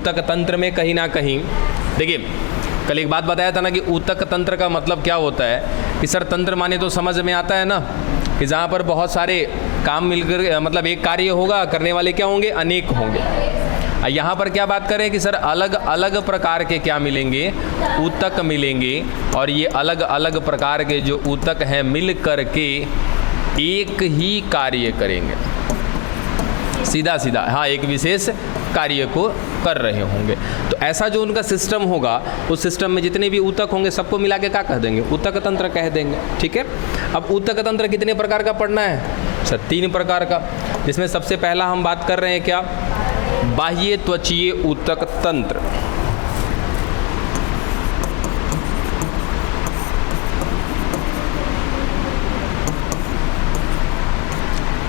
ऊतक तंत्र में कहीं ना कहीं, देखिए कल एक बात बताया था ना कि ऊतक तंत्र का मतलब क्या होता है कि सर तंत्र माने तो समझ में आता है ना कि जहाँ पर बहुत सारे काम मिलकर मतलब एक कार्य होगा, करने वाले क्या होंगे, अनेक होंगे। यहाँ पर क्या बात करें कि सर अलग अलग प्रकार के क्या मिलेंगे, ऊतक मिलेंगे, और ये अलग अलग प्रकार के जो ऊतक हैं मिल करके एक ही कार्य करेंगे, सीधा सीधा, हाँ, एक विशेष कार्य को कर रहे होंगे। तो ऐसा जो उनका सिस्टम होगा, उस सिस्टम में जितने भी ऊतक होंगे सबको मिला के क्या कह देंगे, ऊतक तंत्र कह देंगे। ठीक है। अब ऊतक तंत्र कितने प्रकार का पढ़ना है सर, 3 प्रकार का, जिसमें सबसे पहला हम बात कर रहे हैं क्या, बाह्य त्वचीय ऊतक तंत्र।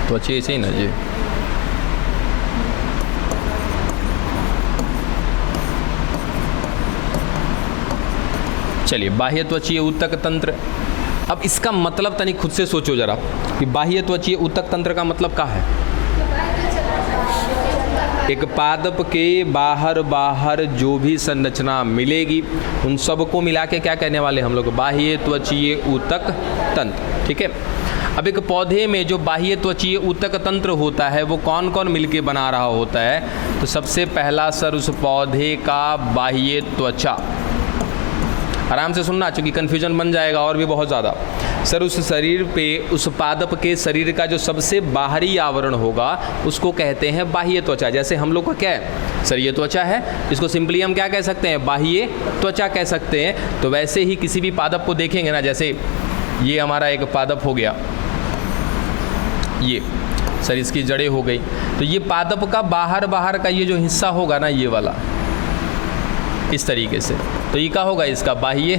त्वचीय से ही ना जी, चलिए बाह्य त्वचीय ऊतक तंत्र। अब इसका मतलब तनिक खुद से सोचो जरा कि बाह्य त्वचीय ऊतक तंत्र का मतलब क्या है। एक पादप के बाहर जो भी संरचना मिलेगी उन सबको मिला के क्या कहने वाले हम लोग, बाह्य त्वचीय ऊतक तंत्र। ठीक है। अब एक पौधे में जो बाह्य त्वचीय ऊतक तंत्र होता है वो कौन कौन मिलके बना रहा होता है, तो सबसे पहला सर उस पौधे का बाह्य त्वचा, आराम से सुनना क्योंकि कन्फ्यूजन बन जाएगा और भी बहुत ज़्यादा। सर उस शरीर पे, उस पादप के शरीर का जो सबसे बाहरी आवरण होगा उसको कहते हैं बाह्य त्वचा। जैसे हम लोग का क्या है सर, ये त्वचा है, इसको सिंपली हम क्या कह सकते हैं, बाह्य त्वचा कह सकते हैं। तो वैसे ही किसी भी पादप को देखेंगे ना, जैसे ये हमारा एक पादप हो गया, ये सर इसकी जड़ें हो गई, तो ये पादप का बाहर का ये जो हिस्सा होगा ना, ये वाला इस तरीके से, तो ये क्या होगा, इसका बाह्य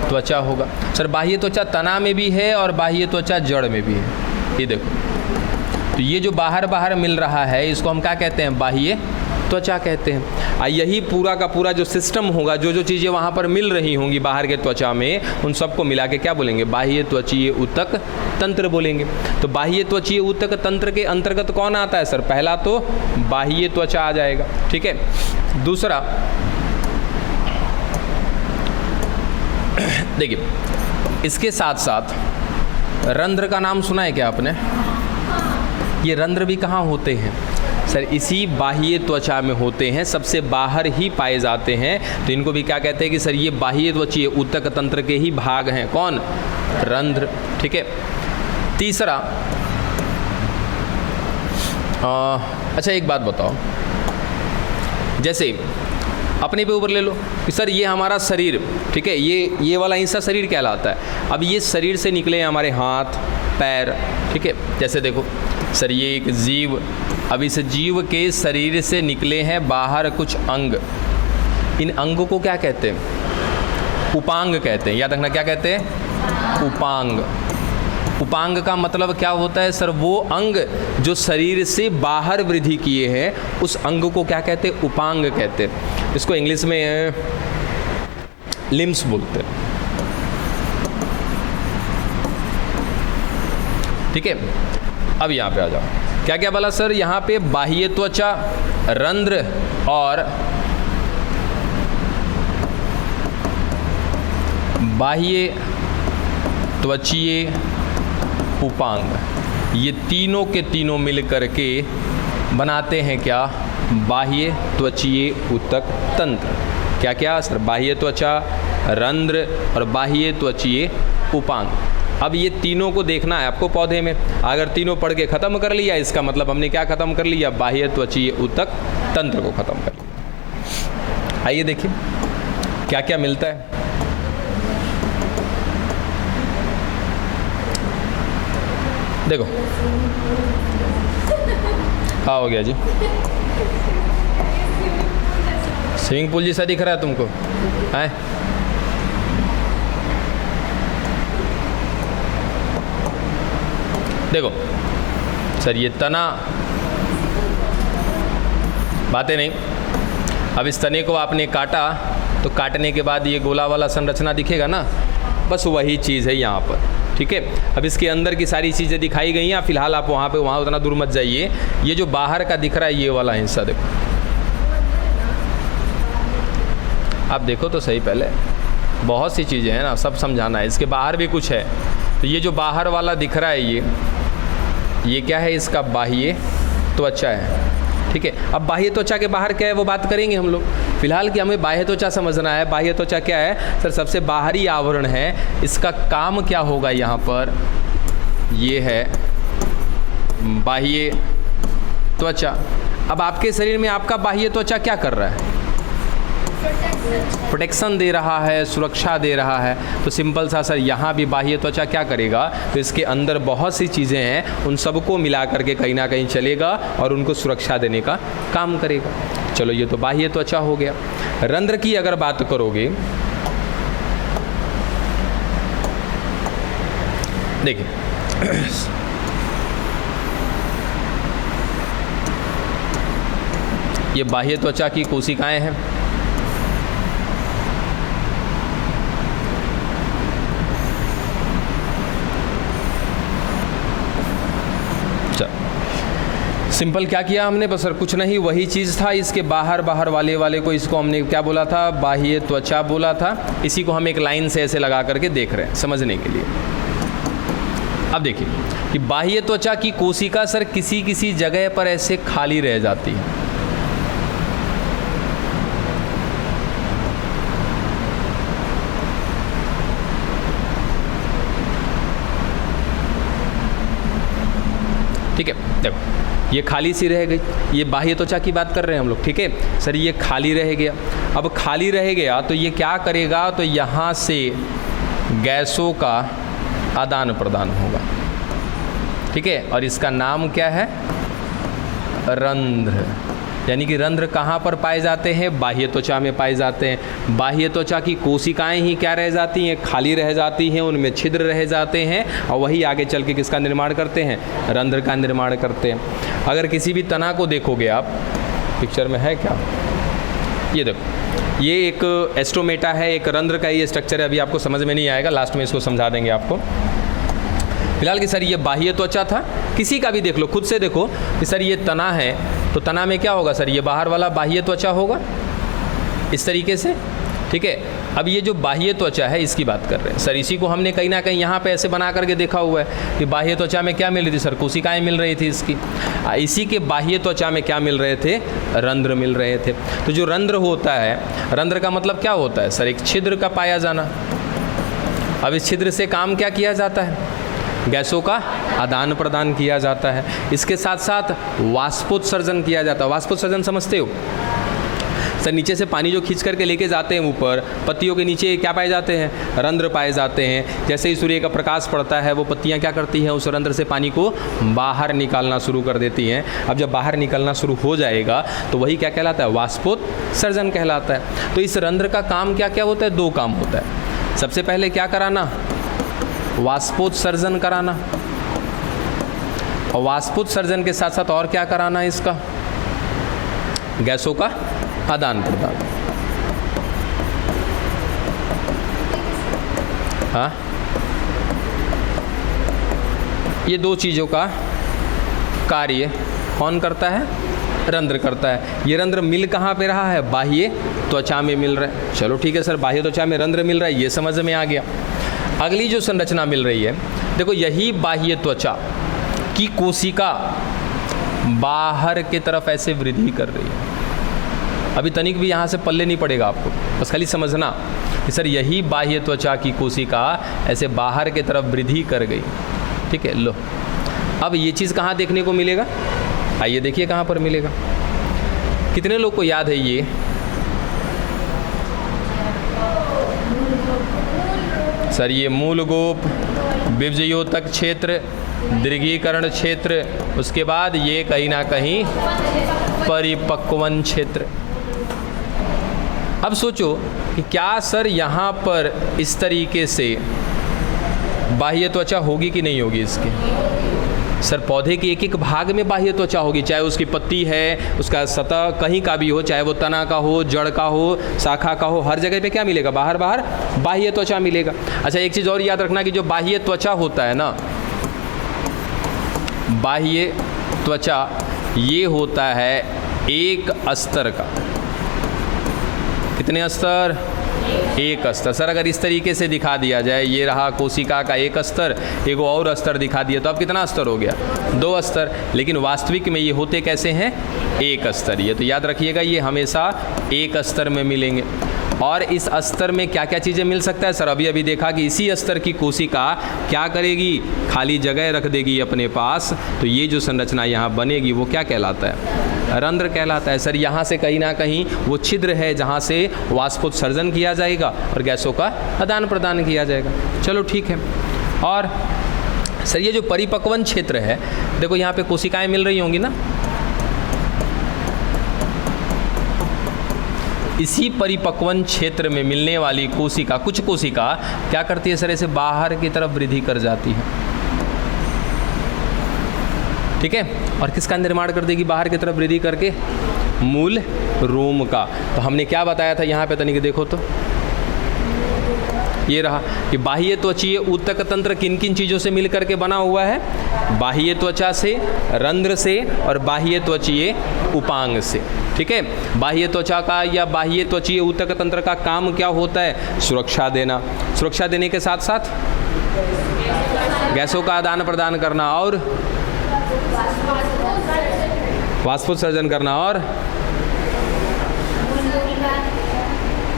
त्वचा होगा। सर बाह्य त्वचा तना में भी है और बाह्य त्वचा जड़ में भी है, ये देखो। तो ये जो बाहर मिल रहा है इसको हम क्या कहते हैं, बाह्य त्वचा कहते हैं। यही पूरा का पूरा जो सिस्टम होगा, जो जो चीज़ें वहाँ पर मिल रही होंगी बाहर के त्वचा में, उन सबको मिला के क्या बोलेंगे, बाह्य त्वचीय ऊतक तंत्र बोलेंगे। तो बाह्य त्वचीय ऊतक तंत्र के अंतर्गत कौन आता है सर, पहला तो बाह्य त्वचा आ जाएगा। ठीक है। दूसरा देखिए, इसके साथ साथ रंध्र का नाम सुना है क्या आपने, ये रंध्र भी कहाँ होते हैं सर, इसी बाह्य त्वचा में होते हैं, सबसे बाहर ही पाए जाते हैं। तो इनको भी क्या कहते हैं कि सर ये बाह्य त्वचीय ऊतक तंत्र के ही भाग हैं, कौन, रंध्र। ठीक है। तीसरा अच्छा एक बात बताओ, जैसे अपने पे ऊपर ले लो कि सर ये हमारा शरीर, ठीक है, ये वाला हिस्सा शरीर कहलाता है। अब ये शरीर से निकले हैं हमारे हाथ पैर, ठीक है, जैसे देखो सर ये एक जीव, अब इस जीव के शरीर से निकले हैं बाहर कुछ अंग, इन अंगों को क्या कहते हैं, उपांग कहते हैं। याद रखना क्या कहते हैं, उपांग। उपांग का मतलब क्या होता है सर, वो अंग जो शरीर से बाहर वृद्धि किए हैं उस अंग को क्या कहते हैं, उपांग कहते हैं। इसको इंग्लिश में लिम्स बोलते हैं। ठीक है। अब यहाँ पे आ जाओ, क्या क्या बोला सर, यहाँ पे बाह्य त्वचा, रंध्र और बाह्य त्वचीय उपांग, ये तीनों के तीनों मिल करके बनाते हैं क्या, बाह्य त्वचीय ऊतक तंत्र। क्या क्या सर, बाह्य त्वचा, रंध्र और बाह्य त्वचीय उपांग। अब ये तीनों को देखना है आपको पौधे में, अगर तीनों पढ़ के ख़त्म कर लिया इसका मतलब हमने क्या ख़त्म कर लिया, बाह्य त्वचीय ऊतक तंत्र को ख़त्म कर लिया। आइए देखिए क्या क्या मिलता है। देखो हाँ हो गया जी, स्विमिंग पूल जैसा दिख रहा है तुमको, है देखो सर ये तना, बातें नहीं। अब इस तने को आपने काटा तो काटने के बाद ये गोला वाला संरचना दिखेगा ना, बस वही चीज़ है यहाँ पर। ठीक है। अब इसके अंदर की सारी चीज़ें दिखाई गई हैं, फिलहाल आप वहाँ उतना दूर मत जाइए। ये जो बाहर का दिख रहा है ये वाला हिस्सा देखो, आप देखो तो सही, पहले बहुत सी चीज़ें हैं ना, सब समझाना है। इसके बाहर भी कुछ है। तो ये जो बाहर वाला दिख रहा है ये क्या है? इसका बाह्य त्वचा है। ठीक है, अब बाह्य त्वचा के बाहर क्या है वो बात करेंगे हम लोग। फिलहाल कि हमें बाह्य त्वचा समझना है। बाह्य त्वचा क्या है सर? सबसे बाहरी आवरण है। इसका काम क्या होगा यहाँ पर? ये है बाह्य त्वचा। अब आपके शरीर में आपका बाह्य त्वचा क्या कर रहा है? प्रोटेक्शन दे रहा है, सुरक्षा दे रहा है। तो सिंपल सा सर, यहाँ भी बाह्य त्वचा क्या करेगा? तो इसके अंदर बहुत सी चीज़ें हैं, उन सबको मिला करके कहीं ना कहीं चलेगा और उनको सुरक्षा देने का काम करेगा। चलो, ये तो बाह्य त्वचा हो गया। रंध्र की अगर बात करोगे, देखिए ये बाह्य त्वचा की कोशिकाएं हैं। सिंपल क्या किया हमने? बस सर कुछ नहीं, वही चीज़ था। इसके बाहर वाले को इसको हमने क्या बोला था? बाह्य त्वचा बोला था। इसी को हम एक लाइन से ऐसे लगा करके देख रहे हैं समझने के लिए। अब देखिए कि बाह्य त्वचा की कोशिका सर किसी किसी जगह पर ऐसे खाली रह जाती है। ठीक है, देखो ये खाली सी रह गई। ये बाह्य त्वचा की बात कर रहे हैं हम लोग। ठीक है सर, ये खाली रह गया। अब खाली रह गया तो ये क्या करेगा? तो यहाँ से गैसों का आदान प्रदान होगा। ठीक है, और इसका नाम क्या है? रंध्र। यानी कि रंध्र कहाँ पर पाए जाते हैं? बाह्य त्वचा में पाए जाते हैं। बाह्य त्वचा की कोशिकाएं ही क्या रह जाती हैं? खाली रह जाती हैं, उनमें छिद्र रह जाते हैं और वही आगे चल के किसका निर्माण करते हैं? रंध्र का निर्माण करते हैं। अगर किसी भी तना को देखोगे आप, पिक्चर में है क्या? ये देखो, ये एक एस्ट्रोमेटा है, एक रंध्र का ये स्ट्रक्चर है। अभी आपको समझ में नहीं आएगा, लास्ट में इसको समझा देंगे आपको। फिलहाल कि सर ये बाह्य त्वचा था। किसी का भी देख लो, खुद से देखो कि सर ये तना है, तो तना में क्या होगा सर? ये बाहर वाला बाह्य त्वचा होगा इस तरीके से। ठीक है, अब ये जो बाह्य त्वचा है इसकी बात कर रहे हैं सर। इसी को हमने कहीं ना कहीं यहाँ पे ऐसे बना करके देखा हुआ है कि बाह्य त्वचा में क्या मिल रही थी सर? कोशिकाएं मिल रही थी इसकी। इसी के बाह्य त्वचा में क्या मिल रहे थे? रंध्र मिल रहे थे। तो जो रंध्र होता है, रंध्र का मतलब क्या होता है सर? एक छिद्र का पाया जाना। अब इस छिद्र से काम क्या किया जाता है? गैसों का आदान प्रदान किया जाता है। इसके साथ साथ वाष्पोत्सर्जन किया जाता है। वाष्पोत्सर्जन समझते हो सर? नीचे से पानी जो खींच करके लेके जाते हैं ऊपर, पत्तियों के नीचे क्या पाए जाते हैं? रंध्र पाए जाते हैं। जैसे ही सूर्य का प्रकाश पड़ता है, वो पत्तियां क्या करती हैं? उस रंध्र से पानी को बाहर निकालना शुरू कर देती हैं। अब जब बाहर निकलना शुरू हो जाएगा तो वही क्या कहलाता है? वाष्पोत्सर्जन कहलाता है। तो इस रंध्र का काम क्या क्या होता है? दो काम होता है। सबसे पहले क्या कराना? वाष्पोत्सर्जन कराना। और वाष्पोत्सर्जन के साथ साथ और क्या कराना है इसका? गैसों का आदान प्रदान। हाँ, ये दो चीज़ों का कार्य कौन करता है? रंध्र करता है। ये रंध्र मिल कहाँ पे रहा है? बाह्य त्वचा में मिल रहा है। चलो ठीक है सर, बाह्य त्वचा में रंध्र मिल रहा है, ये समझ में आ गया। अगली जो संरचना मिल रही है, देखो यही बाह्य त्वचा की कोशिका बाहर की तरफ ऐसे वृद्धि कर रही है। अभी तनिक भी यहाँ से पल्ले नहीं पड़ेगा आपको, बस खाली समझना कि सर यही बाह्य त्वचा की कोशिका ऐसे बाहर की तरफ वृद्धि कर गई। ठीक है, लो अब ये चीज़ कहाँ देखने को मिलेगा? आइए देखिए कहाँ पर मिलेगा। कितने लोग को याद है ये? सर ये मूलगोप, विभजयोतक क्षेत्र, दीर्घीकरण क्षेत्र, उसके बाद ये कहीं ना कहीं परिपक्वन क्षेत्र। अब सोचो कि क्या सर यहाँ पर इस तरीके से बाह्य त्वचा होगी कि नहीं होगी इसकी? सर पौधे के एक एक भाग में बाह्य त्वचा होगी, चाहे उसकी पत्ती है, उसका सतह कहीं का भी हो, चाहे वो तना का हो, जड़ का हो, शाखा का हो, हर जगह पे क्या मिलेगा? बाहर बाहर बाह्य त्वचा मिलेगा। अच्छा एक चीज़ और याद रखना कि जो बाह्य त्वचा होता है ना, बाह्य त्वचा ये होता है एक अस्तर का। कितने अस्तर? एक अस्तर। सर अगर इस तरीके से दिखा दिया जाए, ये रहा कोशिका का एक अस्तर, एक और अस्तर दिखा दिया, तो अब कितना अस्तर हो गया? 2 अस्तर। लेकिन वास्तविक में ये होते कैसे हैं? एक स्तरीय। तो याद रखिएगा ये हमेशा एक स्तर में मिलेंगे। और इस स्तर में क्या क्या चीज़ें मिल सकता है? सर अभी अभी देखा कि इसी स्तर की कोशिका क्या करेगी? खाली जगह रख देगी अपने पास। तो ये जो संरचना यहाँ बनेगी वो क्या कहलाता है? रंध्र कहलाता है। सर यहाँ से कहीं ना कहीं वो छिद्र है जहाँ से वाष्पोत्सर्जन किया जाएगा और गैसों का आदान प्रदान किया जाएगा। चलो ठीक है। और सर ये जो परिपक्वन क्षेत्र है, देखो यहाँ पे कोशिकाएं मिल रही होंगी ना, इसी परिपक्वन क्षेत्र में मिलने वाली कोशिका, कुछ कोशिका क्या करती है सर? ऐसे बाहर की तरफ वृद्धि कर जाती है, ठीक है। और किसका निर्माण कर देगी बाहर की तरफ वृद्धि करके? मूल रोम का। तो हमने क्या बताया था यहाँ पे, तनिक देखो तो, ये रहा कि बाह्य त्वचीय ऊतक तंत्र किन किन चीज़ों से मिलकर के बना हुआ है? बाह्य त्वचा से, रंध्र से और बाह्य त्वचीय उपांग से, ठीक है। बाह्य त्वचा का या बाह्य त्वचीय ऊतक तंत्र का काम क्या होता है? सुरक्षा देना। सुरक्षा देने के साथ साथ गैसों का आदान प्रदान करना और वाष्पोत्सर्जन करना और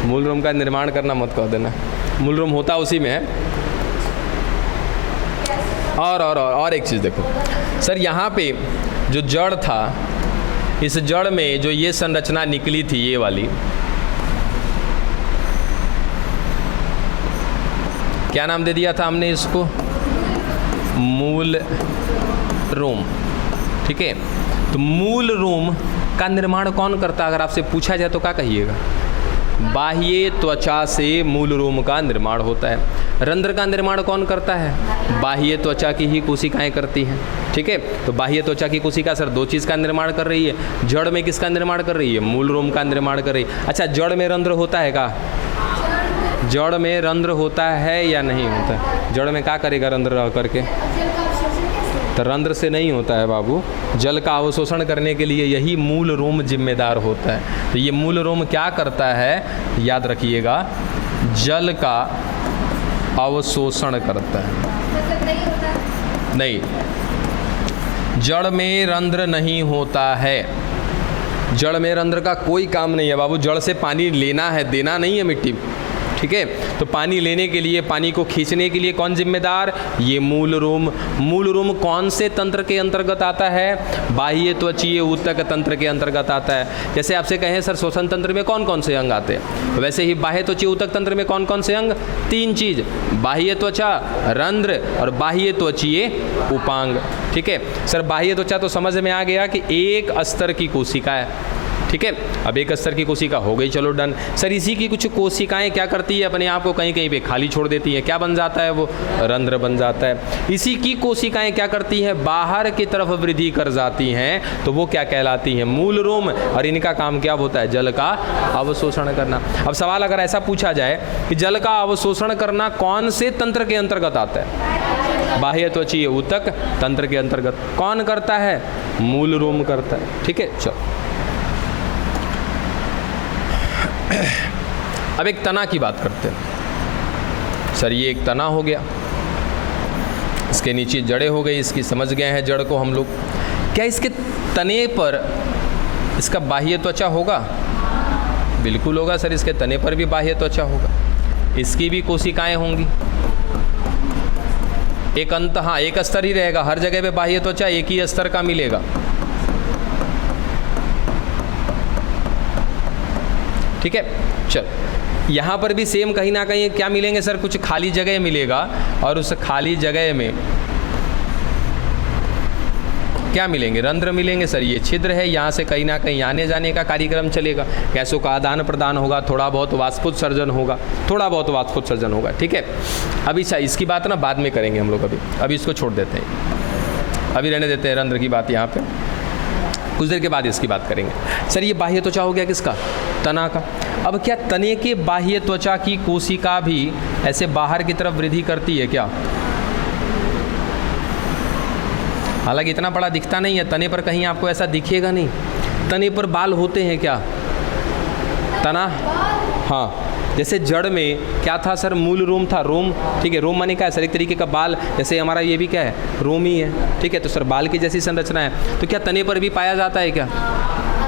मूल रोम का निर्माण करना मत कह देना, मूल रोम होता उसी में है। और एक चीज़ देखो सर, यहाँ पे जो जड़ था, इस जड़ में जो ये संरचना निकली थी, ये वाली, क्या नाम दे दिया था हमने इसको? मूल रोम, ठीक है। तो मूल रोम का निर्माण कौन करता है? अगर आपसे पूछा जाए तो क्या कहिएगा? बाह्य त्वचा से मूल रोम का निर्माण होता है। रंध्र का निर्माण कौन करता है? बाह्य त्वचा की ही कोशिकाएं करती हैं, ठीक है। तो बाह्य त्वचा की कोशिका सर 2 चीज़ का निर्माण कर रही है। जड़ में किसका निर्माण कर रही है? मूल रोम का निर्माण कर रही है। अच्छा, जड़ में रंध्र होता है का? जड़ में रंध्र होता है या नहीं होता है? जड़ में क्या करेगा रंध्र रह करके? तो रंध्र से नहीं होता है बाबू, जल का अवशोषण करने के लिए यही मूल रोम जिम्मेदार होता है। तो ये मूल रोम क्या करता है? याद रखिएगा, जल का अवशोषण करता है। नहीं, जड़ में रंध्र नहीं होता है। जड़ में रंध्र का कोई काम नहीं है बाबू। जड़ से पानी लेना है, देना नहीं है मिट्टी, ठीक है। तो पानी लेने के लिए, पानी को खींचने के लिए कौन जिम्मेदार? ये मूल रोम। मूल रोम कौन से तंत्र के अंतर्गत आता है? बाह्य त्वचीय ऊतक तंत्र के अंतर्गत आता है। जैसे आपसे कहें सर श्वसन तंत्र में कौन कौन से अंग आते हैं, वैसे ही बाह्य त्वचीय ऊतक तंत्र में कौन कौन से अंग? 3 चीज, बाह्य त्वचा, रंध्र और बाह्य त्वचीय उपांग, ठीक है। सर बाह्य त्वचा तो समझ में आ गया कि एक स्तर की कोशिका है, ठीक है। अब एक स्तर की कोशिका हो गई, चलो डन। सर इसी की कुछ कोशिकाएं क्या करती है? अपने आप को कहीं कहीं पे खाली छोड़ देती हैं। क्या बन जाता है वो? रंध्र बन जाता है। इसी की कोशिकाएं क्या करती हैं? बाहर की तरफ वृद्धि कर जाती हैं, तो वो क्या कहलाती हैं? मूल रोम। और इनका काम क्या होता है? जल का अवशोषण करना। अब सवाल अगर ऐसा पूछा जाए कि जल का अवशोषण करना कौन से तंत्र के अंतर्गत आता है? बाह्य त्वचीय ऊतक तंत्र के अंतर्गत। कौन करता है? मूल रोम करता है, ठीक है। चलो अब एक तना की बात करते हैं। सर ये एक तना हो गया, इसके नीचे जड़ें हो गई, इसकी समझ गए हैं जड़ को हम लोग। क्या इसके तने पर इसका बाह्य त्वचा होगा? बिल्कुल होगा सर, इसके तने पर भी बाह्य त्वचा होगा, इसकी भी कोशिकाएं होंगी। एक अंत, हाँ एक स्तर ही रहेगा, हर जगह पे बाह्य त्वचा एक ही स्तर का मिलेगा, ठीक है। चल यहाँ पर भी सेम कहीं ना कहीं क्या मिलेंगे सर? कुछ खाली जगह मिलेगा और उस खाली जगह में क्या मिलेंगे? रंध्र मिलेंगे सर। ये छिद्र है, यहाँ से कहीं ना कहीं आने जाने का कार्यक्रम चलेगा, गैसों का आदान प्रदान होगा, थोड़ा बहुत वाष्पोत्सर्जन होगा, थोड़ा बहुत वाष्पोत्सर्जन होगा, ठीक है। अभी इसकी बात ना बाद में करेंगे हम लोग, अभी इसको छोड़ देते हैं, अभी रहने देते हैं रंध्र की बात यहाँ पे, कुछ देर के बाद इसकी बात करेंगे। सर ये बाह्य त्वचा हो गया किसका? तना का। अब क्या तने के बाह्य त्वचा की कोशिका भी ऐसे बाहर की तरफ वृद्धि करती है क्या? हालांकि इतना बड़ा दिखता नहीं है, तने पर कहीं आपको ऐसा दिखेगा नहीं। तने पर बाल होते हैं क्या? तना, हाँ। जैसे जड़ में क्या था सर, मूल रोम था, रोम, ठीक है। रोम माने क्या है सर, एक तरीके का बाल, जैसे हमारा ये भी क्या है, रोम ही है, ठीक है। तो सर बाल की जैसी संरचना है, तो क्या तने पर भी पाया जाता है क्या?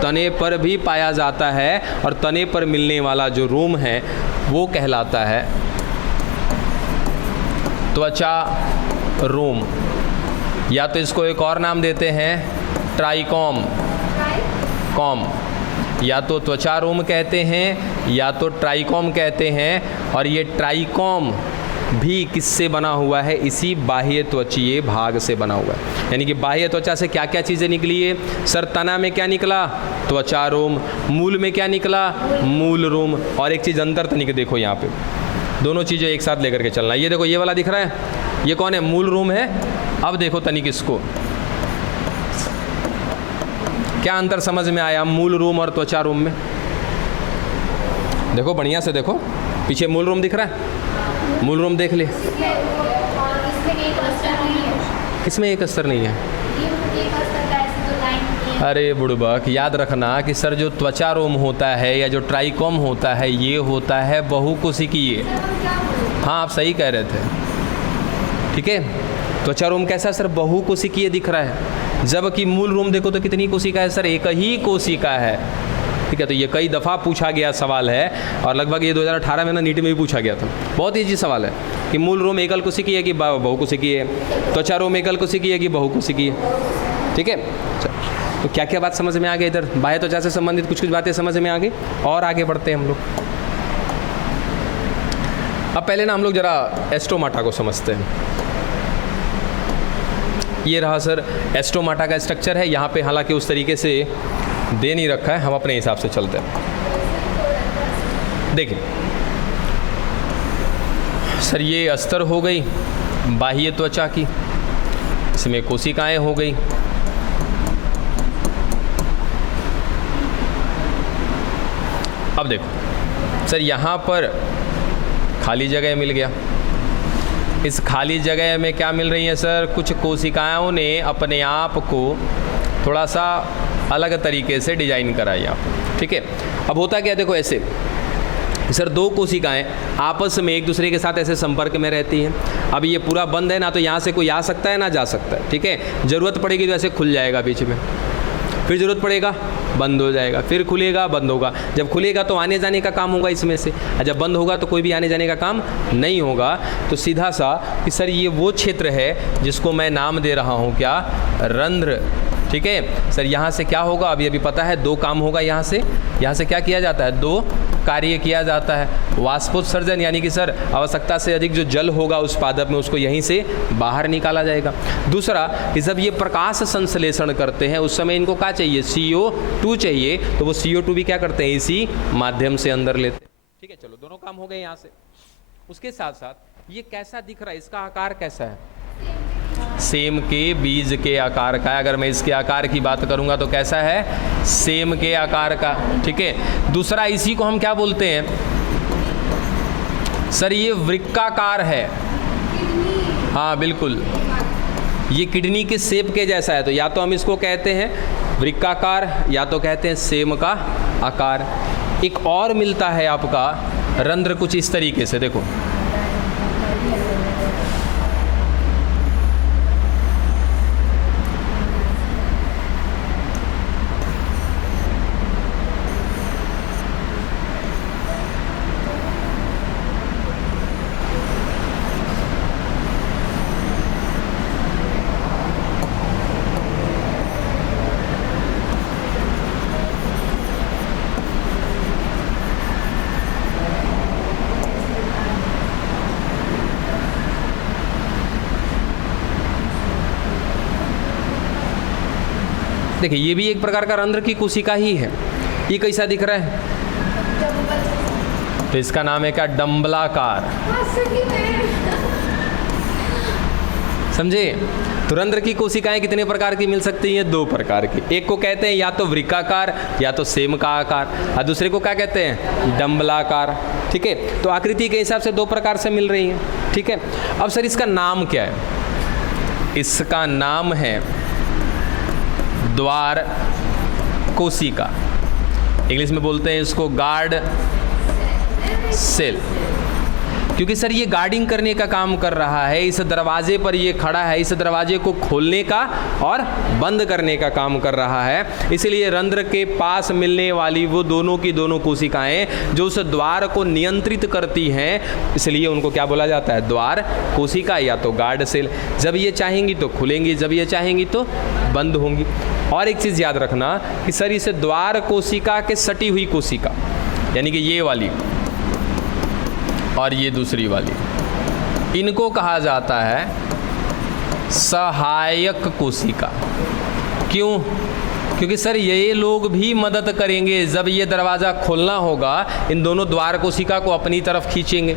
तने पर भी पाया जाता है, और तने पर मिलने वाला जो रोम है वो कहलाता है त्वचा रोम, या तो इसको एक और नाम देते हैं ट्राइकॉम, कॉम, या तो त्वचा रोम कहते हैं या तो ट्राइकॉम कहते हैं। और ये ट्राइकॉम भी किससे बना हुआ है? इसी बाह्य त्वचीय भाग से बना हुआ है। यानी कि बाह्य त्वचा से क्या क्या चीज़ें निकली है सर? तना में क्या निकला? त्वचा रोम। मूल में क्या निकला? मूल रोम। और एक चीज़ अंतर तनिक देखो यहाँ पे, दोनों चीज़ें एक साथ लेकर के चलना। ये देखो, ये वाला दिख रहा है, ये कौन है? मूल रोम है। अब देखो तनिक इसको, क्या अंतर समझ में आया मूल रोम और त्वचा रोम में? देखो बढ़िया से देखो, पीछे मूल रोम दिख रहा है, मूल रोम देख ले। किसमें एक अस्तर नहीं है? अरे बुड़बक, याद रखना कि सर जो त्वचा रोम होता है या जो ट्राइकॉम होता है, ये होता है बहुकोशिकीय। हाँ आप सही कह रहे थे, ठीक है। त्वचा रोम कैसा सर? बहुकोशिकीय दिख रहा है, जबकि मूल रोम देखो तो कितनी कोशिका है सर? एक ही कोशिका है, ठीक है। तो ये कई दफ़ा पूछा गया सवाल है, और लगभग ये 2018 में ना नीट में भी पूछा गया था। बहुत ईजी सवाल है कि मूल रोम एकल कोशिकीय है कि बहुकोशिकीय है, त्वचा रोम एकल कोशिकीय है कि बहुकोशिकीय है, ठीक है। तो क्या क्या बात समझ में आ गई? इधर बाह्य त्वचा से संबंधित कुछ कुछ बातें समझ में आ गई, और आगे बढ़ते हैं हम लोग। अब पहले ना हम लोग जरा एस्टोमाटा को समझते हैं। ये रहा सर एस्टोमाटा का स्ट्रक्चर है। यहाँ पे हालांकि उस तरीके से दे नहीं रखा है, हम अपने हिसाब से चलते हैं। देखिए सर, ये अस्तर हो गई बाह्य त्वचा की, इसमें कोशिकाएं हो गई। अब देखो सर, यहाँ पर खाली जगह मिल गया। इस खाली जगह में क्या मिल रही है सर? कुछ कोशिकाओं ने अपने आप को थोड़ा सा अलग तरीके से डिजाइन कराई आप, ठीक है। अब होता क्या, देखो ऐसे सर, दो कोशिकाएं आपस में एक दूसरे के साथ ऐसे संपर्क में रहती हैं। अब ये पूरा बंद है ना, तो यहाँ से कोई आ सकता है ना जा सकता है, ठीक है। ज़रूरत पड़ेगी तो ऐसे खुल जाएगा बीच में, फिर ज़रूरत पड़ेगा बंद हो जाएगा, फिर खुलेगा बंद होगा। जब खुलेगा तो आने जाने का काम होगा इसमें से, और जब बंद होगा तो कोई भी आने जाने का काम नहीं होगा। तो सीधा सा कि सर ये वो क्षेत्र है जिसको मैं नाम दे रहा हूँ क्या? रंध्र, ठीक है सर। यहाँ से क्या होगा? अभी पता है, दो काम होगा यहाँ से क्या किया जाता है? दो कार्य किया जाता है। वाष्पोत्सर्जन, यानी कि सर आवश्यकता से अधिक जो जल होगा उस पादप में, उसको यहीं से बाहर निकाला जाएगा। दूसरा कि जब ये प्रकाश संश्लेषण करते हैं उस समय इनको क्या चाहिए? CO2 चाहिए, तो वो CO2 भी क्या करते हैं? इसी माध्यम से अंदर लेते हैं, ठीक है। चलो दोनों काम हो गए यहाँ से। उसके साथ साथ ये कैसा दिख रहा है? इसका आकार कैसा है? सेम के बीज के आकार का है। अगर मैं इसके आकार की बात करूंगा तो कैसा है? सेम के आकार का, ठीक है। दूसरा, इसी को हम क्या बोलते हैं सर? ये वृक्काकार है। हाँ बिल्कुल, ये किडनी के शेप के जैसा है। तो या तो हम इसको कहते हैं वृक्काकार, या तो कहते हैं सेम का आकार। एक और मिलता है आपका रंध्र कुछ इस तरीके से, देखो देखिए, ये भी एक प्रकार का रंध्र की कोशिका ही है। ये कैसा दिख रहा है? तो इसका नाम है क्या? डंबलाकार, समझे? तो रंध्र की कोशिकाएं कितने प्रकार की मिल सकती हैं? दो प्रकार की। एक को कहते हैं या तो वृक्काकार या तो सेम का आकार, और दूसरे को क्या कहते हैं? डंबलाकार, ठीक है। तो आकृति के हिसाब से दो प्रकार से मिल रही हैं, ठीक है। अब सर इसका नाम क्या है? इसका नाम है द्वार कोशिका। इंग्लिश में बोलते हैं इसको गार्ड सेल, क्योंकि सर ये गार्डिंग करने का काम कर रहा है। इस दरवाजे पर ये खड़ा है, इस दरवाजे को खोलने का और बंद करने का काम कर रहा है। इसलिए रंध्र के पास मिलने वाली वो दोनों की दोनों कोशिकाएं जो उस द्वार को नियंत्रित करती हैं, इसलिए उनको क्या बोला जाता है, द्वार कोशिका या तो गार्ड सेल। जब ये चाहेंगी तो खुलेंगी, जब ये चाहेंगी तो बंद होंगी। और एक चीज़ याद रखना कि सर इसे द्वार कोशिका के सटी हुई कोशिका, यानी कि ये वाली और ये दूसरी वाली, इनको कहा जाता है सहायक कोशिका। क्यों? क्योंकि सर ये लोग भी मदद करेंगे। जब ये दरवाज़ा खोलना होगा इन दोनों द्वार कोशिका को अपनी तरफ खींचेंगे,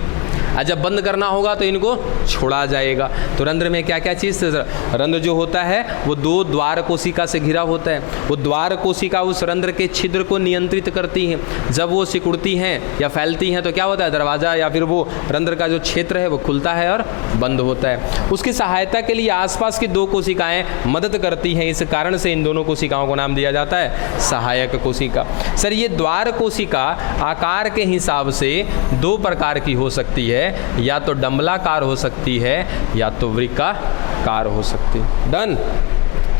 और जब बंद करना होगा तो इनको छोड़ा जाएगा। तो रंध्र में क्या क्या चीज़, रंध्र जो होता है वो दो द्वार कोशिका से घिरा होता है। वो द्वार कोशिका उस रंध्र के छिद्र को नियंत्रित करती हैं। जब वो सिकुड़ती हैं या फैलती हैं तो क्या होता है, दरवाज़ा या फिर वो रंध्र का जो क्षेत्र है वो खुलता है और बंद होता है। उसकी सहायता के लिए आसपास की दो कोशिकाएं मदद करती हैं। इस कारण से इन दोनों कोशिकाओं को नाम दिया जाता है सहायक कोशिका। सर ये द्वार कोशिका आकार के हिसाब से दो प्रकार की हो सकती है, या तो डंबलाकार हो सकती है या तो वृक्काकार हो सकती है। डन।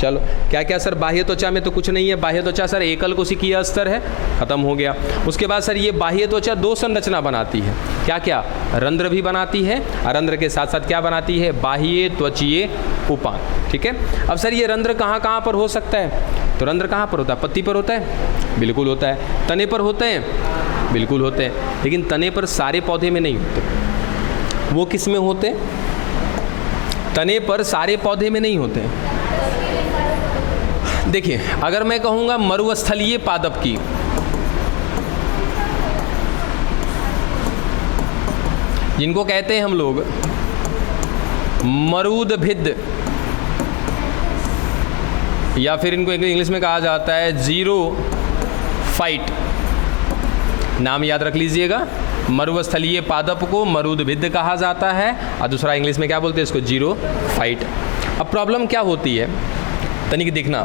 चलो क्या क्या सर, बाह्य त्वचा में तो कुछ नहीं है। बाह्य त्वचा सर एकल कोशिकीय स्तर है, खत्म हो गया। उसके बाद सर ये बाह्य त्वचा दो संरचना बनाती है। क्या क्या? रंध्र भी बनाती है और रंध्र के साथ साथ क्या बनाती है, बाह्य त्वचीय उपांग। ठीक है। अब सर ये रंध्र कहाँ कहाँ पर हो सकता है, तो रंध्र कहाँ पर होता है, पत्ती पर होता है, बिल्कुल होता है। तने पर होते हैं, बिल्कुल होते हैं। लेकिन तने पर सारे पौधे में नहीं होते। वो किस में होते? तने पर सारे पौधे में नहीं होते। देखिए अगर मैं कहूँगा मरुस्थलीय पादप की, जिनको कहते हैं हम लोग मरूदभिद, या फिर इनको इंग्लिश में कहा जाता है जीरो फाइट, नाम याद रख लीजिएगा। मरुस्थलीय पादप को मरूदभिद कहा जाता है और दूसरा इंग्लिश में क्या बोलते हैं इसको, जीरो फाइट। अब प्रॉब्लम क्या होती है, तनिक देखना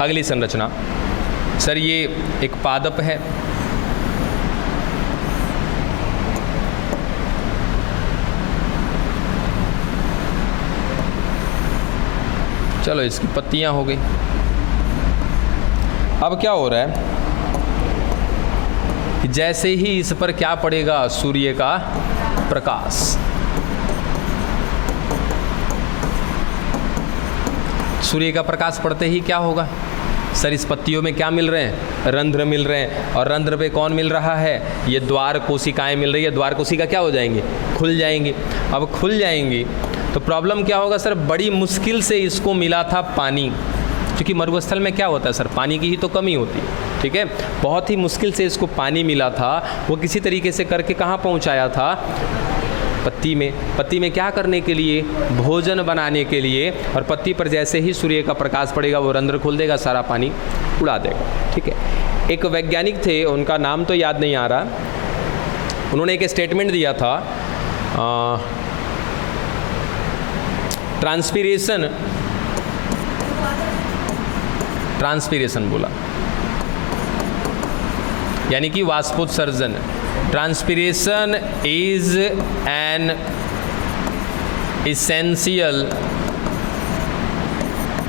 अगली संरचना। सर ये एक पादप है, चलो इसकी पत्तियां हो गई। अब क्या हो रहा है कि जैसे ही इस पर क्या पड़ेगा, सूर्य का प्रकाश, सूर्य का प्रकाश पड़ते ही क्या होगा सर, इस पत्तियों में क्या मिल रहे हैं, रंध्र मिल रहे हैं। और रंध्र पे कौन मिल रहा है, ये द्वार कोशिकाएं मिल रही है। द्वार कोशिका क्या हो जाएंगी, खुल जाएंगी। अब खुल जाएंगी तो प्रॉब्लम क्या होगा सर, बड़ी मुश्किल से इसको मिला था पानी, क्योंकि मरुस्थल में क्या होता है सर, पानी की ही तो कमी होती है। ठीक है, बहुत ही मुश्किल से इसको पानी मिला था। वो किसी तरीके से करके कहाँ पहुँचाया था, पत्ती में। पत्ती में क्या करने के लिए, भोजन बनाने के लिए। और पत्ती पर जैसे ही सूर्य का प्रकाश पड़ेगा वो रंध्र खोल देगा, सारा पानी उड़ा देगा। ठीक है। एक वैज्ञानिक थे, उनका नाम तो याद नहीं आ रहा, उन्होंने एक स्टेटमेंट दिया था, ट्रांसपीरेशन बोला, यानी कि वाष्पोत्सर्जन। Transpiration is an essential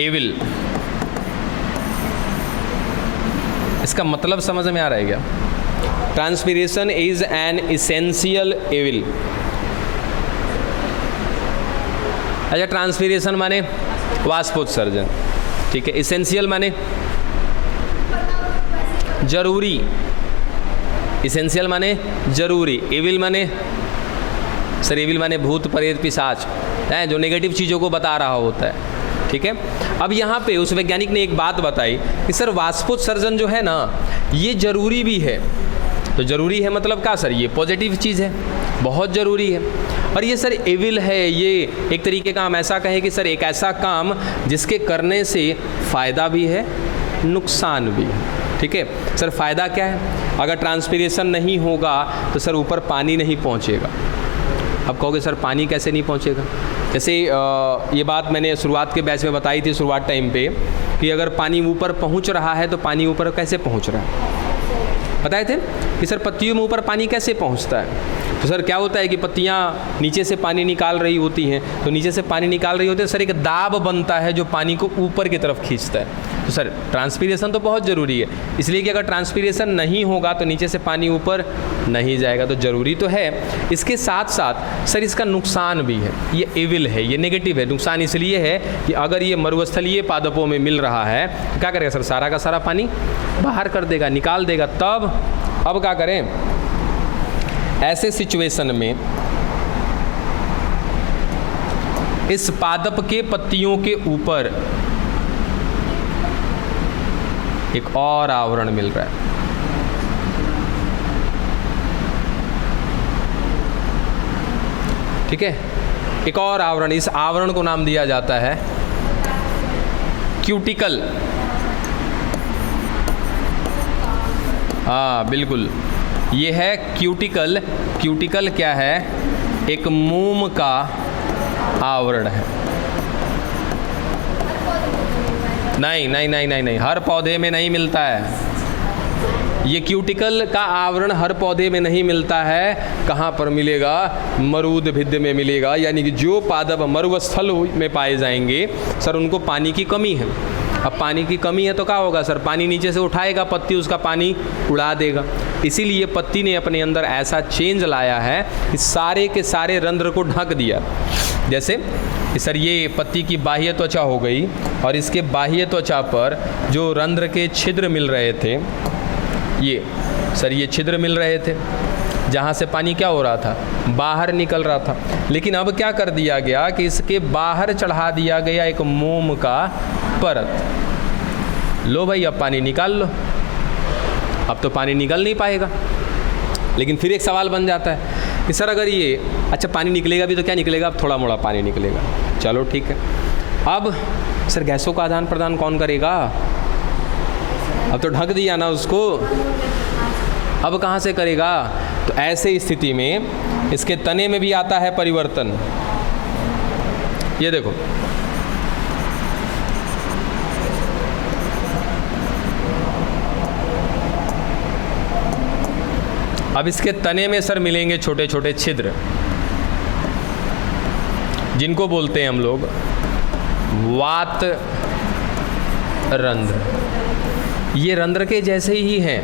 evil. इसका मतलब समझ में आ रहा है क्या? Transpiration is an essential evil. अच्छा, ट्रांसपीरेशन माने वाष्पोत्सर्जन, ठीक है। इसेंशियल माने जरूरी, इसेंशियल माने जरूरी। एविल माने सर, एविल माने भूत प्रेत पिशाच है, जो नेगेटिव चीज़ों को बता रहा होता है। ठीक है। अब यहाँ पे उस वैज्ञानिक ने एक बात बताई कि सर वाष्पोत्सर्जन जो है ना, ये जरूरी भी है। तो जरूरी है मतलब क्या सर, ये पॉजिटिव चीज़ है, बहुत ज़रूरी है। और ये सर एविल है, ये एक तरीके का हम ऐसा कहें कि सर एक ऐसा काम जिसके करने से फ़ायदा भी है, नुकसान भी है। ठीक है सर, फ़ायदा क्या है, अगर ट्रांसपीरेशन नहीं होगा तो सर ऊपर पानी नहीं पहुंचेगा। अब कहोगे सर पानी कैसे नहीं पहुंचेगा? जैसे ये बात मैंने शुरुआत के बैच में बताई थी, शुरुआत टाइम पे, कि अगर पानी ऊपर पहुंच रहा है तो पानी ऊपर कैसे पहुंच रहा है, बताए थे कि सर पत्तियों में ऊपर पानी कैसे पहुंचता है। तो सर क्या होता है कि पत्तियां नीचे से पानी निकाल रही होती हैं, तो नीचे से पानी निकाल रही होती है सर, एक दाब बनता है जो पानी को ऊपर की तरफ खींचता है। तो सर ट्रांसपीरेशन तो बहुत ज़रूरी है, इसलिए कि अगर ट्रांसपीरेशन नहीं होगा तो नीचे से पानी ऊपर नहीं जाएगा, तो ज़रूरी तो है। इसके साथ साथ सर इसका नुकसान भी है, ये एविल है, ये नेगेटिव है। नुकसान इसलिए है कि अगर ये मरुस्थलीय पादपों में मिल रहा है तो क्या करेगा सर, सारा का सारा पानी बाहर कर देगा, निकाल देगा। तब अब क्या करें, ऐसे सिचुएशन में इस पादप के पत्तियों के ऊपर एक और आवरण मिल रहा है। ठीक है, एक और आवरण, इस आवरण को नाम दिया जाता है क्यूटिकल। हाँ बिल्कुल, ये है क्यूटिकल। क्यूटिकल क्या है, एक मोम का आवरण है। नहीं नहीं नहीं नहीं नहीं, हर पौधे में नहीं मिलता है ये क्यूटिकल का आवरण, हर पौधे में नहीं मिलता है। कहाँ पर मिलेगा, मरुद्भिद में मिलेगा। यानी कि जो पादप मरुस्थल में पाए जाएंगे सर, उनको पानी की कमी है। अब पानी की कमी है तो क्या होगा सर, पानी नीचे से उठाएगा पत्ती, उसका पानी उड़ा देगा। इसीलिए पत्ती ने अपने अंदर ऐसा चेंज लाया है कि सारे के सारे रंध्र को ढक दिया। जैसे सर ये पत्ती की बाह्य त्वचा हो गई, और इसके बाह्य त्वचा पर जो रंध्र के छिद्र मिल रहे थे, ये सर ये छिद्र मिल रहे थे, जहाँ से पानी क्या हो रहा था, बाहर निकल रहा था। लेकिन अब क्या कर दिया गया कि इसके बाहर चढ़ा दिया गया एक मोम का परत। लो भाई अब पानी निकाल लो। अब तो पानी निकल नहीं पाएगा। लेकिन फिर एक सवाल बन जाता है कि सर अगर ये अच्छा पानी निकलेगा भी तो क्या निकलेगा, अब थोड़ा मोड़ा पानी निकलेगा, चलो ठीक है। अब सर गैसों का आदान प्रदान कौन करेगा, अब तो ढक दिया ना उसको, अब कहाँ से करेगा। तो ऐसे स्थिति में इसके तने में भी आता है परिवर्तन। ये देखो, अब इसके तने में सर मिलेंगे छोटे छोटे छिद्र, जिनको बोलते हैं हम लोग वात रंध्र। ये रंध्र के जैसे ही हैं,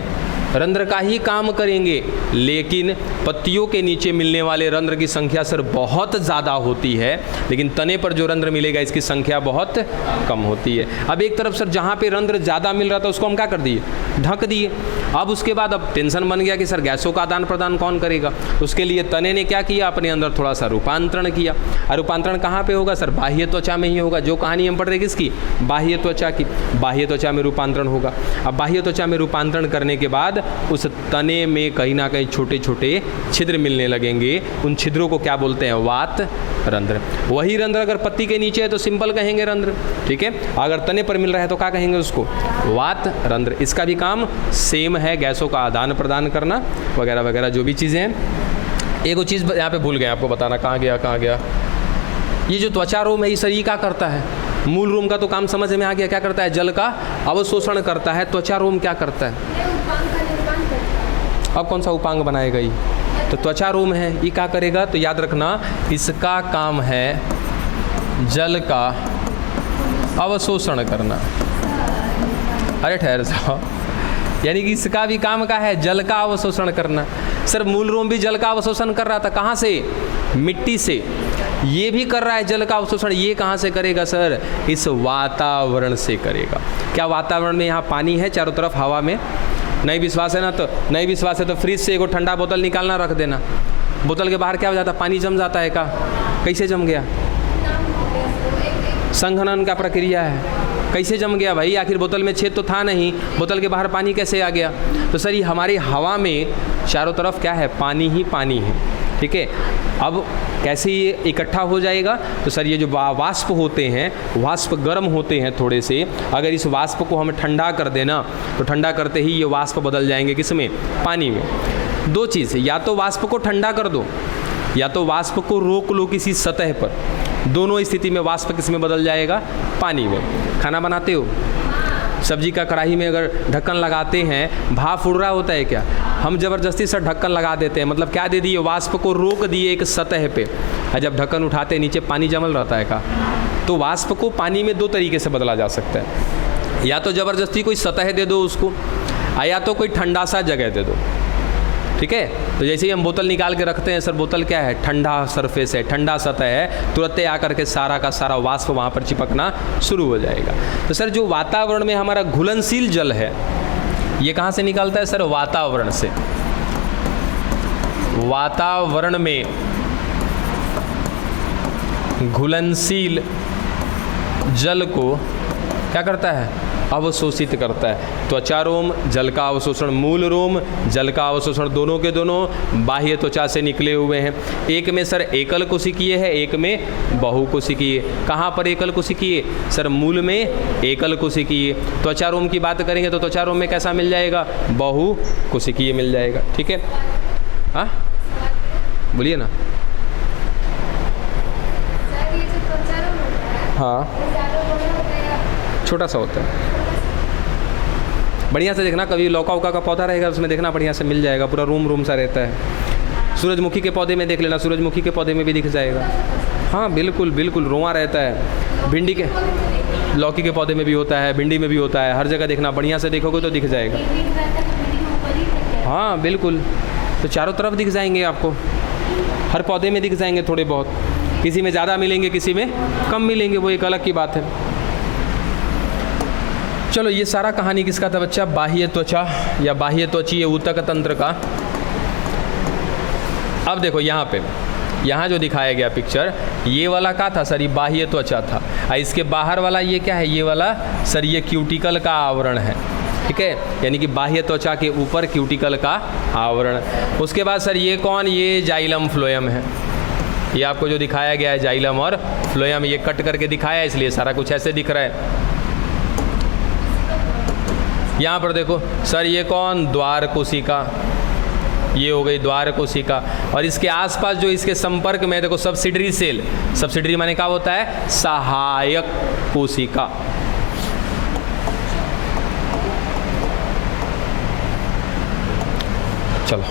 रंध्र का ही काम करेंगे, लेकिन पत्तियों के नीचे मिलने वाले रंध्र की संख्या सर बहुत ज़्यादा होती है, लेकिन तने पर जो रंध्र मिलेगा इसकी संख्या बहुत कम होती है। अब एक तरफ सर जहाँ पे रंध्र ज़्यादा मिल रहा था उसको हम क्या कर दिए, ढक दिए। अब उसके बाद अब टेंशन बन गया कि सर गैसों का आदान प्रदान कौन करेगा। उसके लिए तने ने क्या किया, अपने अंदर थोड़ा सा रूपांतरण किया। और रूपांतरण कहाँ पे होगा सर, बाह्य त्वचा में ही होगा। जो कहानी हम पढ़ रहे किसकी, बाह्य त्वचा की। बाह्य त्वचा में रूपांतरण होगा। अब बाह्य त्वचा में रूपांतरण करने के बाद उस तने में कहीं ना कहीं छोटे छोटे छिद्र मिलने लगेंगे। उन छिद्रों को क्या बोलते हैं, वात रंध्र। वही रंध्र अगर पत्ती के नीचे है तो सिंपल कहेंगे रंध्र, ठीक है। अगर तने पर मिल रहा है तो क्या कहेंगे उसको, वात रंध्र। इसका भी काम सेम है, गैसों का आदान प्रदान करना वगैरह वगैरह जो भी चीज़ें हैं। एक वो चीज़ यहाँ पे भूल गए आपको बताना, कहाँ गया। ये जो त्वचा रोम है, ये सर ये क्या करता है, मूल रोम का तो काम समझ में आ गया, क्या करता है, जल का अवशोषण करता है। त्वचा रोम क्या करता है, अब कौन सा उपांग बनाएगा ये, तो त्वचा रोम है, ये क्या करेगा, तो याद रखना इसका काम है जल का अवशोषण करना। अरे ठहर जाओ, यानी कि इसका भी काम का है जल का अवशोषण करना। सर मूल रोम भी जल का अवशोषण कर रहा था, कहाँ से, मिट्टी से। ये भी कर रहा है जल का अवशोषण, ये कहाँ से करेगा सर, इस वातावरण से करेगा। क्या वातावरण में यहाँ पानी है चारों तरफ हवा में, नहीं विश्वास है ना, तो नहीं विश्वास है तो फ्रिज से एगो ठंडा बोतल निकालना, रख देना। बोतल के बाहर क्या हो जाता है, पानी जम जाता है का, कैसे जम गया, संघनन का प्रक्रिया है, कैसे जम गया भाई, आखिर बोतल में छेद तो था नहीं, बोतल के बाहर पानी कैसे आ गया। तो सर ये हमारी हवा में चारों तरफ क्या है, पानी ही पानी है, ठीक है। अब कैसे ये इकट्ठा हो जाएगा, तो सर ये जो वाष्प होते हैं, वाष्प गर्म होते हैं थोड़े से, अगर इस वाष्प को हम ठंडा कर देना तो ठंडा करते ही ये वाष्प बदल जाएंगे किस में, पानी में। दो चीज़, या तो वाष्प को ठंडा कर दो या तो वाष्प को रोक लो किसी सतह पर। दोनों स्थिति में वाष्प किस में बदल जाएगा, पानी में। खाना बनाते हो, सब्जी का कढ़ाई में अगर ढक्कन लगाते हैं, भाप उड़ रहा होता है क्या? हम ज़बरदस्ती से ढक्कन लगा देते हैं, मतलब क्या दे दिए, वाष्प को रोक दिए एक सतह पे। और जब ढक्कन उठाते नीचे पानी जमल रहता है का, तो वाष्प को पानी में दो तरीके से बदला जा सकता है, या तो ज़बरदस्ती कोई सतह दे दो उसको, या तो कोई ठंडा सा जगह दे दो। ठीक है, तो जैसे ही हम बोतल निकाल के रखते हैं, सर बोतल क्या है, ठंडा सरफेस है, ठंडा सतह है, तुरंत आकर के सारा का सारा वाष्प वहाँ पर चिपकना शुरू हो जाएगा। तो सर जो वातावरण में हमारा घुलनशील जल है, ये कहाँ से निकलता है सर? वातावरण से। वातावरण में घुलनशील जल को क्या करता है? अवशोषित करता है। त्वचा रोम जल का अवशोषण, मूल रोम जल का अवशोषण, दोनों के दोनों बाह्य त्वचा से निकले हुए हैं। एक में सर एकल कोशिकीय है, एक में बहुकोशिकीय। कहाँ पर एकल कोशिकीय? सर मूल में एकल कोशिकीय। त्वचा रोम की बात करेंगे तो त्वचा रोम में कैसा मिल जाएगा? बहुकोशिकीय मिल जाएगा। ठीक है, हाँ बोलिए ना। हाँ, छोटा सा होता है, बढ़िया से देखना। कभी लौका उका का पौधा रहेगा उसमें देखना, बढ़िया से मिल जाएगा, पूरा रूम सा रहता है। सूरजमुखी के पौधे में देख लेना, सूरजमुखी के पौधे में भी दिख जाएगा। हाँ बिल्कुल बिल्कुल, रोंवा रहता है। भिंडी के, लौकी के पौधे में भी होता है, भिंडी में भी होता है, हर जगह देखना, बढ़िया से देखोगे तो दिख जाएगा। हाँ बिल्कुल, तो चारों तरफ दिख जाएंगे आपको, हर पौधे में दिख जाएंगे थोड़े बहुत, किसी में ज़्यादा मिलेंगे किसी में कम मिलेंगे, वो एक अलग की बात है। चलो, ये सारा कहानी किसका था बच्चा? बाह्य त्वचा या बाह्य त्वचीय ऊतक तंत्र का। अब देखो यहाँ जो दिखाया गया पिक्चर, ये वाला क्या था सर? ये बाह्य त्वचा था। और इसके बाहर वाला ये क्या है? ये वाला सर ये क्यूटिकल का आवरण है। ठीक है, यानी कि बाह्य त्वचा के ऊपर क्यूटिकल का आवरण। उसके बाद सर ये कौन? ये जाइलम फ्लोएम है। ये आपको जो दिखाया गया है जाइलम और फ्लोएम, ये कट करके दिखाया है इसलिए सारा कुछ ऐसे दिख रहा है। यहाँ पर देखो सर ये कौन? द्वार कोशिका, ये हो गई द्वार कोशिका। और इसके आसपास जो इसके संपर्क में देखो सब्सिडरी सेल, सब्सिडरी माने क्या होता है? सहायक कोशिका। चलो,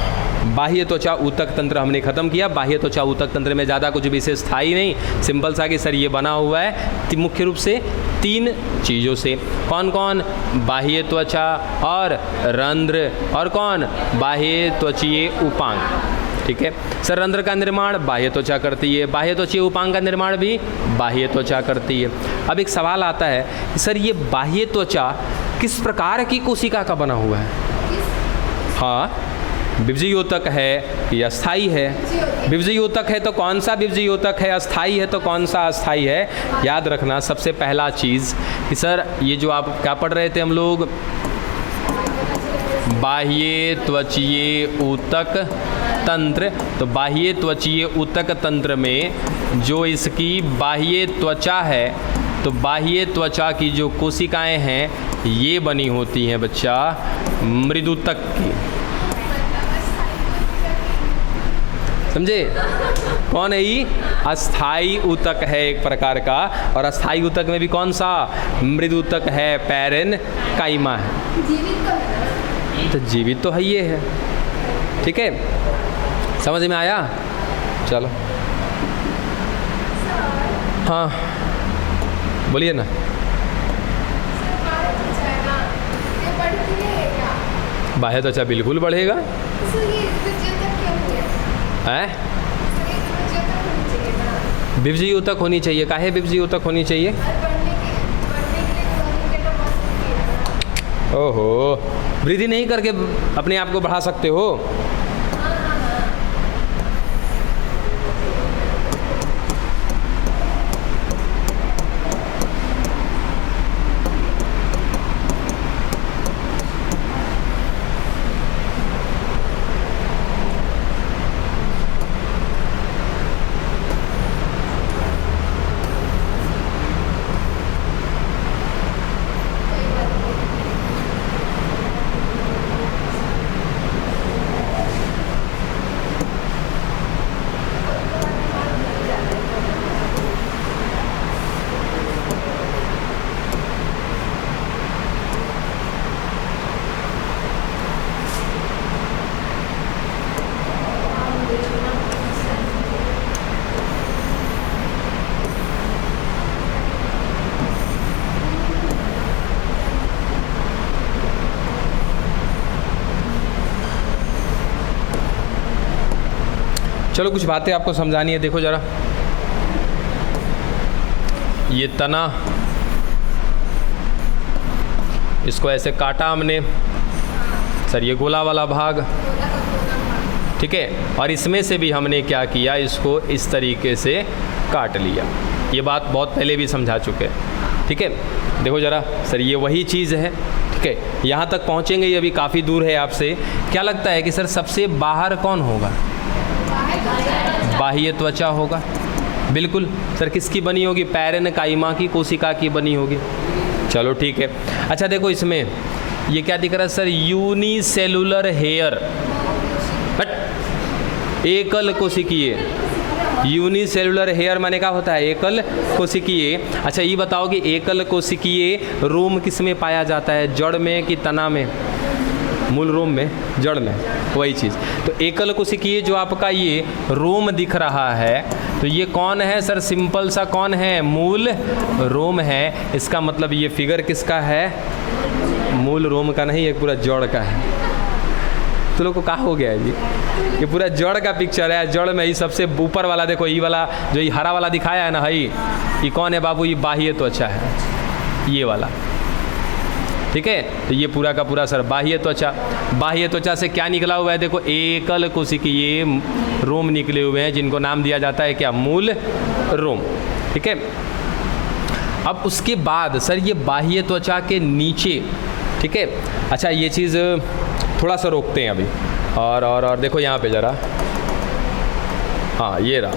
बाह्य त्वचा ऊतक तंत्र हमने खत्म किया। बाह्य त्वचा ऊतक तंत्र में ज़्यादा कुछ विशेष था ही नहीं, सिंपल सा कि सर ये बना हुआ है मुख्य रूप से 3 चीज़ों से। कौन कौन? बाह्य त्वचा और रंध्र और कौन? बाह्य त्वचीय उपांग। ठीक है सर, रंध्र का निर्माण बाह्य त्वचा करती है, बाह्य त्वचीय उपांग का निर्माण भी बाह्य त्वचा करती है। अब एक सवाल आता है कि सर ये बाह्य त्वचा किस प्रकार की कोशिका का बना हुआ है? हाँ, विभजीयोतक है या अस्थाई है? विभजीयोतक है तो कौन सा विभजीयोतक है? अस्थाई है तो कौन सा अस्थाई है? याद रखना सबसे पहला चीज़ कि सर ये जो आप क्या पढ़ रहे थे हम लोग, बाह्य त्वचीय ऊतक तंत्र। तो बाह्य त्वचीय ऊतक तंत्र में जो इसकी बाह्य त्वचा है, तो बाह्य त्वचा की जो कोशिकाएं हैं ये बनी होती हैं बच्चा मृदुतक की। समझे? कौन है ये? अस्थाई ऊतक है एक प्रकार का। और अस्थाई ऊतक में भी कौन सा? मृदुतक है, पैरेन काइमा है। तो जीवित तो है ये है। ठीक है, समझ में आया? चलो, हाँ बोलिए ना। बाह्य त्वचा बिल्कुल बढ़ेगा। है विभजीयोतक होनी चाहिए। काहे विभजीयोतक होनी चाहिए? ओहो, वृद्धि नहीं करके अपने आप को बढ़ा सकते हो? चलो कुछ बातें आपको समझानी है। देखो जरा, ये तना, इसको ऐसे काटा हमने सर, ये गोला वाला भाग, ठीक है, और इसमें से भी हमने क्या किया, इसको इस तरीके से काट लिया। ये बात बहुत पहले भी समझा चुके हैं, ठीक है। देखो जरा सर, ये वही चीज़ है, ठीक है। यहाँ तक पहुँचेंगे, ये अभी काफ़ी दूर है आपसे। क्या लगता है कि सर सबसे बाहर कौन होगा? बाह्य त्वचा होगा, बिल्कुल। सर किसकी बनी होगी? पैरेन्काइमा की कोशिका की बनी होगी। चलो ठीक है। अच्छा देखो, इसमें ये क्या दिख रहा है सर? यूनिसेलुलर हेयर, बट एकल कोशिकीय। यूनिसेलुलर हेयर माने क्या होता है? एकल कोशिकीय। अच्छा ये बताओ कि एकल कोशिकीय रोम किस में पाया जाता है? जड़ में कि तना में? मूल रोम में, जड़ में, वही चीज़। तो एकल कोशिकीय जो आपका ये रोम दिख रहा है, तो ये कौन है सर? सिंपल सा कौन है? मूल रोम है। इसका मतलब ये फिगर किसका है? मूल रोम का नहीं, ये पूरा जड़ का है। तो लोग को कहा हो गया है जी, ये पूरा जड़ का पिक्चर है। जड़ में ही सबसे ऊपर वाला देखो, ये वाला जो ये हरा वाला दिखाया है ना, ये कौन है बाबू? ये बाह्य त्वचा है, ये वाला, ठीक है। तो ये पूरा का पूरा सर बाह्य त्वचा। बाह्य त्वचा से क्या निकला हुआ है? देखो एकल कोशिकीय रोम निकले हुए हैं, जिनको नाम दिया जाता है क्या? मूल रोम, ठीक है। अब उसके बाद सर ये बाह्य त्वचा के नीचे, ठीक है। अच्छा ये चीज़ थोड़ा सा रोकते हैं अभी, और देखो यहाँ पे ज़रा, हाँ ये रहा।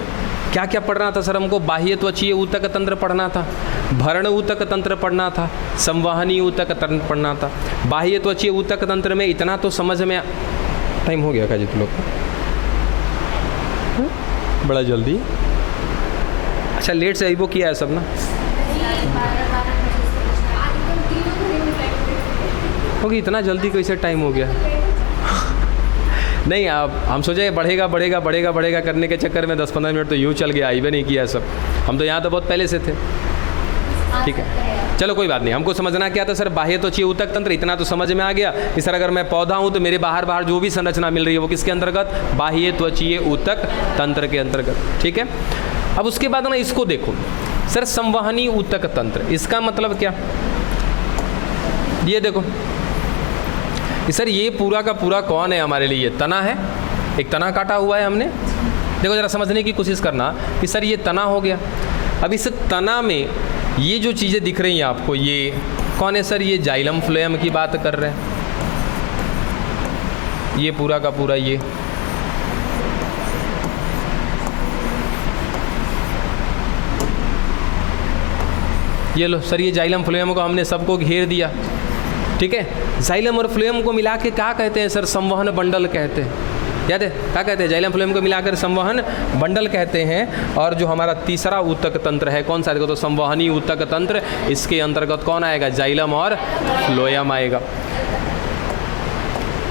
क्या क्या पढ़ना था सर हमको? बाह्य त्वचीय ऊतक तंत्र पढ़ना था, भरण ऊतक तंत्र पढ़ना था, संवहनी ऊतक तंत्र पढ़ना था। बाह्य त्वचीय ऊतक तंत्र में इतना तो समझ में टाइम हो गया क्या जी तुम लोग को? बड़ा जल्दी। अच्छा लेट से वो किया है सब ना, होगी इतना जल्दी कैसे टाइम हो गया? नहीं, आप हम सोचे बढ़ेगा बढ़ेगा बढ़ेगा बढ़ेगा करने के चक्कर में 10-15 मिनट तो यूँ चल गया, आई भी नहीं किया सब। हम तो यहाँ तो बहुत पहले से थे, ठीक है। चलो कोई बात नहीं, हमको समझना क्या था सर? बाह्य त्वचीय ऊतक तंत्र, इतना तो समझ में आ गया। इस तरह अगर मैं पौधा हूँ तो मेरे बाहर बाहर जो भी संरचना मिल रही है वो किसके अंतर्गत? बाह्य त्वचीय ऊतक तंत्र के अंतर्गत, ठीक है। अब उसके बाद ना इसको देखो सर, संवहनी ऊतक तंत्र, इसका मतलब क्या? ये देखो सर, ये पूरा का पूरा कौन है हमारे लिए? तना है, एक तना काटा हुआ है हमने। देखो जरा समझने की कोशिश करना कि सर ये तना हो गया। अब इस तना में ये जो चीज़ें दिख रही हैं आपको, ये कौन है सर? ये जाइलम फ्लोएम की बात कर रहे हैं। ये पूरा का पूरा ये लो सर, ये जाइलम फ्लोएम को हमने सबको घेर दिया, ठीक है। जाइलम और फ्लोएम को मिला के क्या कहते हैं सर? संवहन बंडल कहते हैं। याद है क्या कहते हैं? जाइलम फ्लोएम को मिलाकर संवहन बंडल कहते हैं। और जो हमारा तीसरा ऊतक तंत्र है कौन सा? देखो तो संवहनी ऊतक तंत्र, इसके अंतर्गत कौन आएगा? जाइलम और फ्लोएम आएगा।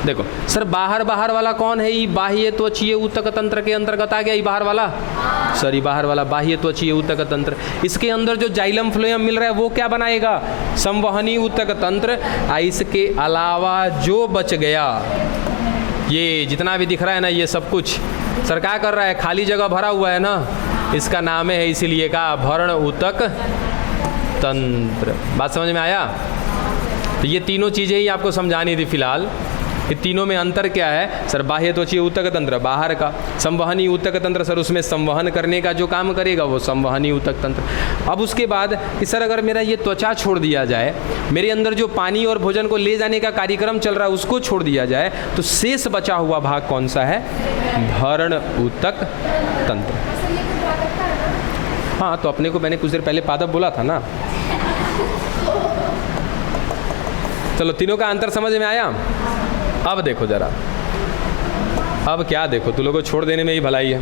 देखो सर, बाहर बाहर वाला कौन है? ये बाह्य त्वचीय ऊतक तंत्र के अंतर्गत आ गया। ये बाहर वाला सर, ये बाहर वाला बाह्य त्वचीय ऊतक तंत्र। इसके अंदर जो जाइलम फ्लोएम मिल रहा है वो क्या बनाएगा? संवहनी ऊतक तंत्र। इसके अलावा जो बच गया, ये जितना भी दिख रहा है ना, ये सब कुछ सर क्या कर रहा है? खाली जगह भरा हुआ है ना, इसका नाम है इसीलिए का भरण ऊतक तंत्र। बात समझ में आया? तो ये तीनों चीज़ें ही आपको समझानी थी फिलहाल। ये तीनों में अंतर क्या है सर? बाह्य त्वचीय ऊतक तंत्र बाहर का, संवहनी ऊतक तंत्र सर उसमें संवहन करने का जो काम करेगा वो संवहनी ऊतक तंत्र। अब उसके बाद कि सर अगर मेरा ये त्वचा छोड़ दिया जाए, मेरे अंदर जो पानी और भोजन को ले जाने का कार्यक्रम चल रहा है उसको छोड़ दिया जाए, तो शेष बचा हुआ भाग कौन सा है? भरण ऊतक तंत्र। हाँ तो अपने को मैंने कुछ देर पहले पादप बोला था ना। चलो तीनों का अंतर समझ में आया? अब देखो जरा, अब क्या देखो, तुम लोगों को छोड़ देने में ही भलाई है।